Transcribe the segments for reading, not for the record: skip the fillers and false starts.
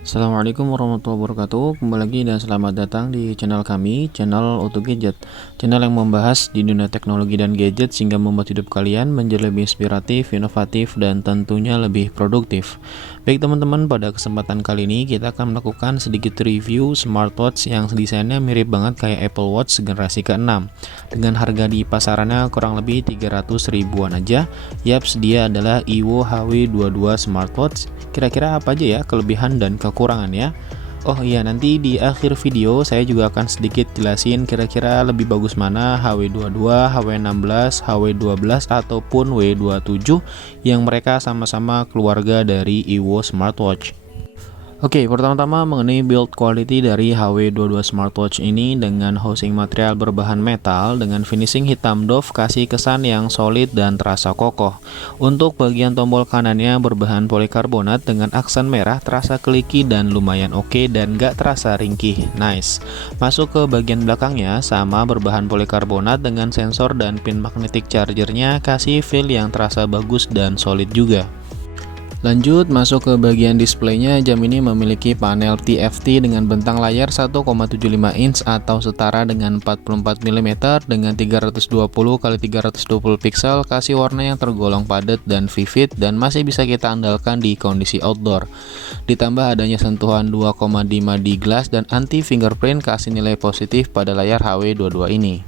Assalamualaikum warahmatullahi wabarakatuh. Kembali lagi dan selamat datang di channel kami, channel Auto Gadget. Channel yang membahas di dunia teknologi dan gadget sehingga membuat hidup kalian menjadi lebih inspiratif, inovatif, dan tentunya lebih produktif. Baik teman-teman, pada kesempatan kali ini kita akan melakukan sedikit review smartwatch yang desainnya mirip banget kayak Apple Watch generasi ke-6. Dengan harga di pasarannya kurang lebih 300 ribuan aja. Yaps, dia adalah Evo HW22 smartwatch. Kira-kira apa aja ya kelebihan dan kekurangannya? Oh iya, nanti di akhir video saya juga akan sedikit jelasin kira-kira lebih bagus mana HW22, HW16, HW12 ataupun W27 yang mereka sama-sama keluarga dari Evo Smartwatch. Oke, pertama-tama mengenai build quality dari HW22 smartwatch ini dengan housing material berbahan metal dengan finishing hitam doff kasih kesan yang solid dan terasa kokoh. Untuk bagian tombol kanannya berbahan polikarbonat dengan aksen merah terasa kliki dan lumayan oke dan gak terasa ringkih. Nice. Masuk ke bagian belakangnya sama berbahan polikarbonat dengan sensor dan pin magnetic chargernya kasih feel yang terasa bagus dan solid juga. Lanjut masuk ke bagian displaynya. Jam ini memiliki panel TFT dengan bentang layar 1,75 inch atau setara dengan 44 mm dengan 320x320 pixel, kasih warna yang tergolong padat dan vivid dan masih bisa kita andalkan di kondisi outdoor. Ditambah adanya sentuhan 2,5D glass dan anti fingerprint kasih nilai positif pada layar HW22 ini.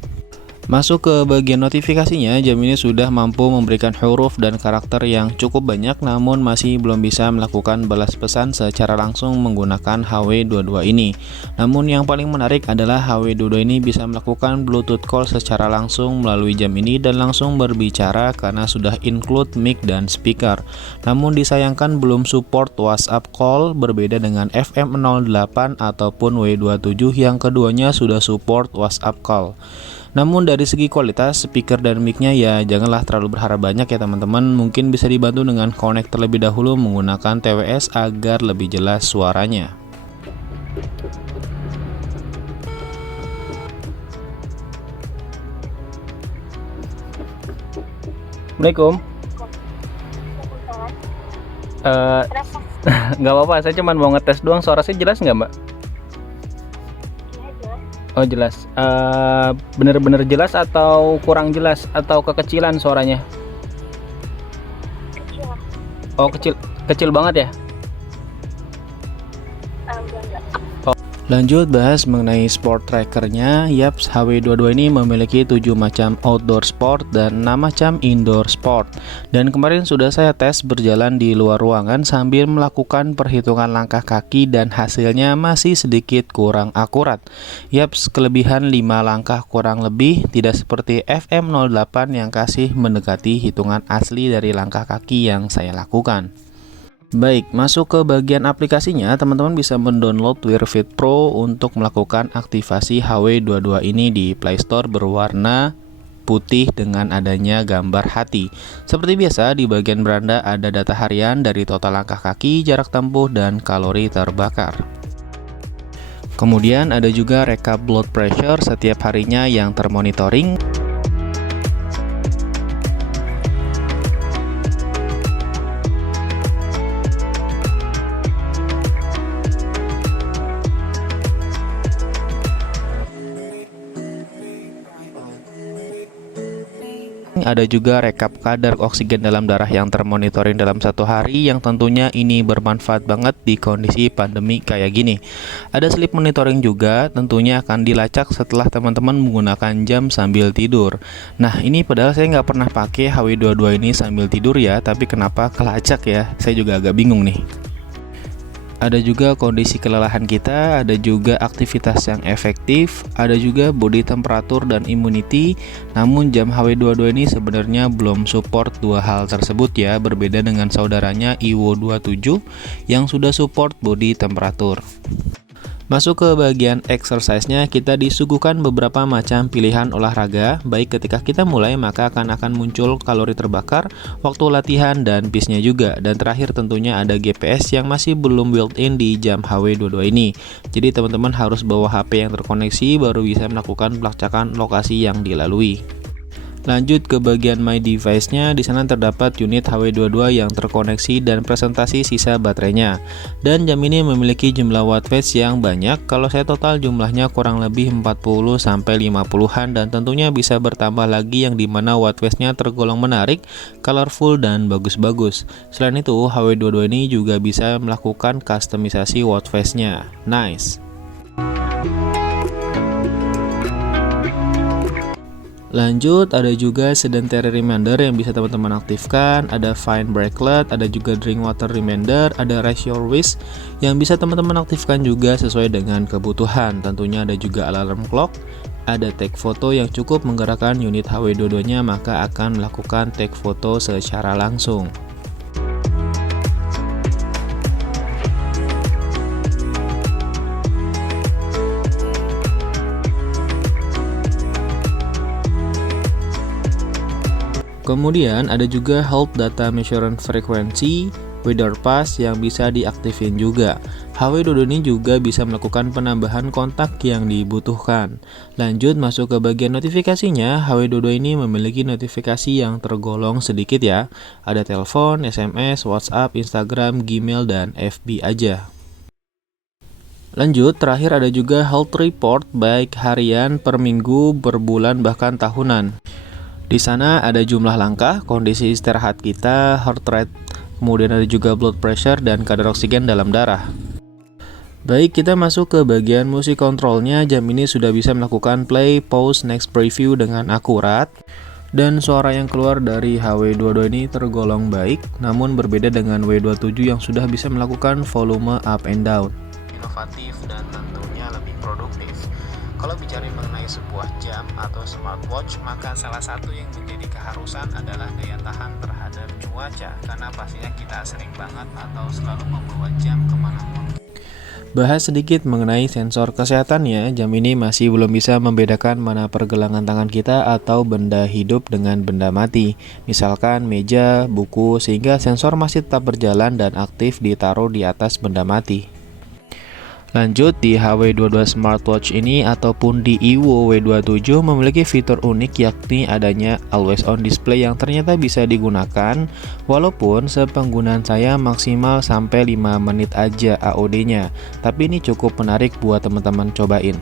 Masuk ke bagian notifikasinya, jam ini sudah mampu memberikan huruf dan karakter yang cukup banyak namun masih belum bisa melakukan balas pesan secara langsung menggunakan HW22 ini. Namun yang paling menarik adalah HW22 ini bisa melakukan Bluetooth call secara langsung melalui jam ini dan langsung berbicara karena sudah include mic dan speaker. Namun disayangkan belum support WhatsApp call, berbeda dengan FM08 ataupun W27 yang keduanya sudah support WhatsApp call. Namun dari segi kualitas speaker dan mic-nya ya janganlah terlalu berharap banyak ya teman-teman. Mungkin bisa dibantu dengan connect terlebih dahulu menggunakan TWS agar lebih jelas suaranya. Assalamualaikum. Nggak apa-apa, saya cuma mau ngetes doang. Suara saya jelas nggak, Mbak? Oh jelas. Bener-bener jelas atau kurang jelas atau kekecilan suaranya? Kecil. Oh kecil banget ya? Enggak. Lanjut bahas mengenai sport trackernya. Yaps, HW22 ini memiliki 7 macam outdoor sport dan 6 macam indoor sport. Dan kemarin sudah saya tes berjalan di luar ruangan sambil melakukan perhitungan langkah kaki dan hasilnya masih sedikit kurang akurat. Yaps, kelebihan 5 langkah kurang lebih, tidak seperti FM08 yang kasih mendekati hitungan asli dari langkah kaki yang saya lakukan. Baik, masuk ke bagian aplikasinya, teman-teman bisa mendownload Wear Fit Pro untuk melakukan aktivasi HW22 ini di Play Store berwarna putih dengan adanya gambar hati. Seperti biasa, di bagian beranda ada data harian dari total langkah kaki, jarak tempuh, dan kalori terbakar. Kemudian ada juga rekap blood pressure setiap harinya yang termonitoring. Ada juga rekap kadar oksigen dalam darah yang termonitoring dalam satu hari, yang tentunya ini bermanfaat banget di kondisi pandemi kayak gini. Ada sleep monitoring juga, tentunya akan dilacak setelah teman-teman menggunakan jam sambil tidur. Nah ini padahal saya nggak pernah pakai HW22 ini sambil tidur ya, tapi kenapa kelacak ya? Saya juga agak bingung nih. Ada juga kondisi kelelahan kita, ada juga aktivitas yang efektif, ada juga body temperatur dan immunity. Namun jam HW22 ini sebenarnya belum support dua hal tersebut ya, berbeda dengan saudaranya Evo 27 yang sudah support body temperatur. Masuk ke bagian exercise-nya, kita disuguhkan beberapa macam pilihan olahraga. Baik ketika kita mulai maka akan muncul kalori terbakar, waktu latihan, dan pace-nya juga. Dan terakhir tentunya ada GPS yang masih belum built-in di jam HW22 ini. Jadi teman-teman harus bawa HP yang terkoneksi baru bisa melakukan pelacakan lokasi yang dilalui. Lanjut ke bagian My Device-nya, di sana terdapat unit HW22 yang terkoneksi dan presentasi sisa baterainya. Dan jam ini memiliki jumlah watt phase yang banyak. Kalau saya total jumlahnya kurang lebih 40 sampai 50-an dan tentunya bisa bertambah lagi yang dimana watt phase-nya tergolong menarik, colorful dan bagus-bagus. Selain itu, HW22 ini juga bisa melakukan customisasi watt phase-nya. Nice. Lanjut, ada juga sedentary reminder yang bisa teman-teman aktifkan, ada find bracelet, ada juga drink water reminder, ada raise your wish yang bisa teman-teman aktifkan juga sesuai dengan kebutuhan. Tentunya ada juga alarm clock, ada take foto yang cukup menggerakkan unit HW22-nya maka akan melakukan take foto secara langsung. Kemudian ada juga Hold Data Measurement Frequency, Weather Pass yang bisa diaktifin juga. HW22 ini juga bisa melakukan penambahan kontak yang dibutuhkan. Lanjut masuk ke bagian notifikasinya, HW22 ini memiliki notifikasi yang tergolong sedikit ya. Ada telepon, SMS, WhatsApp, Instagram, Gmail, dan FB aja. Lanjut, terakhir ada juga Health Report baik harian, per minggu, per bulan, bahkan tahunan. Di sana ada jumlah langkah, kondisi istirahat kita, heart rate, kemudian ada juga blood pressure dan kadar oksigen dalam darah. Baik, kita masuk ke bagian musik kontrolnya. Jam ini sudah bisa melakukan play, pause, next preview dengan akurat. Dan suara yang keluar dari HW22 ini tergolong baik, namun berbeda dengan W27 yang sudah bisa melakukan volume up and down. Inovatif dan tentunya lebih produktif. Kalau bicara mengenai sebuah jam atau smartwatch, maka salah satu yang menjadi keharusan adalah daya tahan terhadap cuaca, karena pastinya kita sering banget atau selalu membawa jam kemanapun. Bahas sedikit mengenai sensor kesehatannya, jam ini masih belum bisa membedakan mana pergelangan tangan kita atau benda hidup dengan benda mati. Misalkan meja, buku, sehingga sensor masih tetap berjalan dan aktif ditaruh di atas benda mati. Lanjut, di HW22 smartwatch ini ataupun di Evo W27 memiliki fitur unik yakni adanya always on display yang ternyata bisa digunakan walaupun sepenggunaan saya maksimal sampai 5 menit aja AOD-nya. Tapi ini cukup menarik buat teman-teman cobain.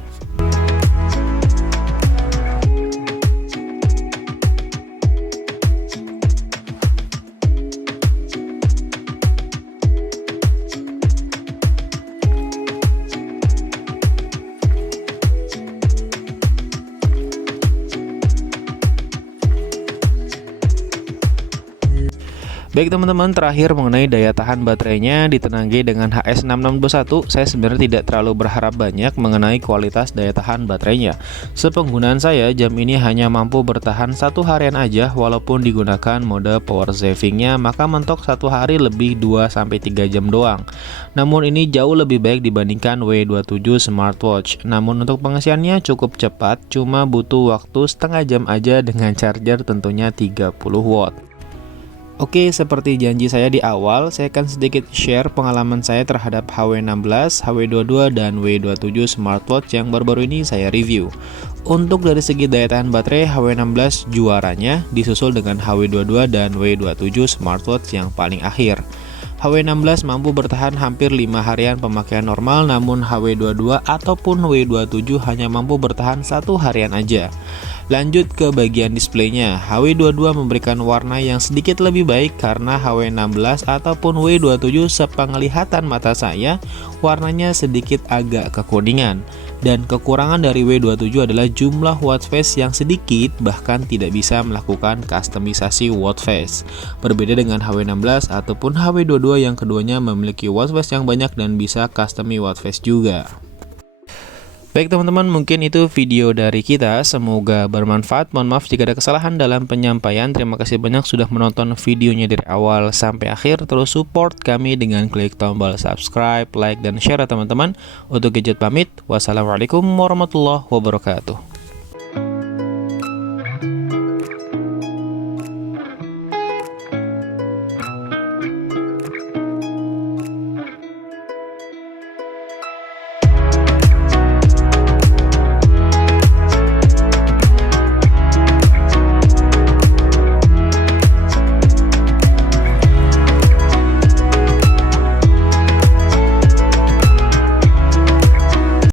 Baik teman-teman, terakhir mengenai daya tahan baterainya ditenangi dengan HS6621, saya sebenarnya tidak terlalu berharap banyak mengenai kualitas daya tahan baterainya. Sepenggunaan saya, jam ini hanya mampu bertahan 1 harian aja walaupun digunakan mode power savingnya, maka mentok 1 hari lebih 2-3 jam doang. Namun ini jauh lebih baik dibandingkan W27 smartwatch. Namun untuk pengisiannya cukup cepat, cuma butuh waktu setengah jam aja dengan charger tentunya 30 watt. Oke, seperti janji saya di awal, saya akan sedikit share pengalaman saya terhadap HW16, HW22, dan W27 smartwatch yang baru-baru ini saya review. Untuk dari segi daya tahan baterai, HW16 juaranya, disusul dengan HW22 dan W27 smartwatch yang paling akhir. HW16 mampu bertahan hampir 5 harian pemakaian normal, namun HW22 ataupun W27 hanya mampu bertahan 1 harian aja. Lanjut ke bagian displaynya, HW22 memberikan warna yang sedikit lebih baik karena HW16 ataupun W27 sepenglihatan mata saya warnanya sedikit agak kekuningan. Dan kekurangan dari W27 adalah jumlah watt phase yang sedikit, bahkan tidak bisa melakukan customisasi watt phase. Berbeda dengan HW16 ataupun HW22 yang keduanya memiliki watt phase yang banyak dan bisa custom watt phase juga. Baik teman-teman, mungkin itu video dari kita, semoga bermanfaat. Mohon maaf jika ada kesalahan dalam penyampaian. Terima kasih banyak sudah menonton videonya dari awal sampai akhir. Terus support kami dengan klik tombol subscribe, like, dan share teman-teman. Untuk Gadget pamit, wassalamualaikum warahmatullahi wabarakatuh.